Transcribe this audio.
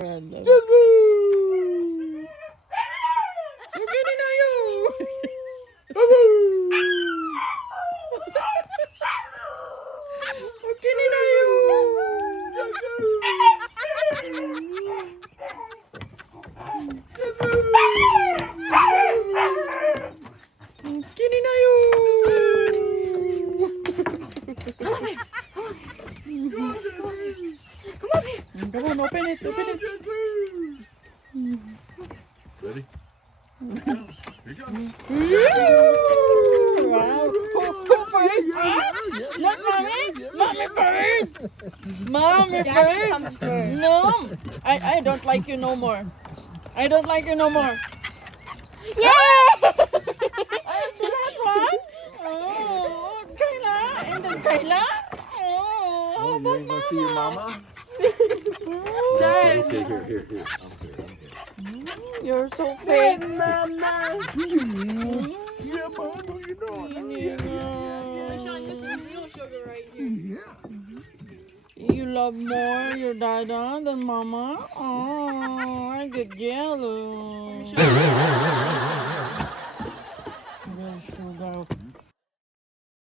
Begini na yun. Begini na yun. Begini na yun. Come on, open it, open it. Ready? Here you go. Wow. Who first? Not mommy? Mommy first. Mommy Daddy first. comes first. No. I don't like you no more. I don't like you no more. Yay! I'm the last one? Oh, Kayla. And then Kayla? Oh, how You about ain't gonna see your Mama? mama? Dad. Okay, here. I'm here. You're so fake. Mama. Yeah, Mama, you know it. Real sugar right here. You love more your dada than mama? Oh, I get jealous. Real sugar.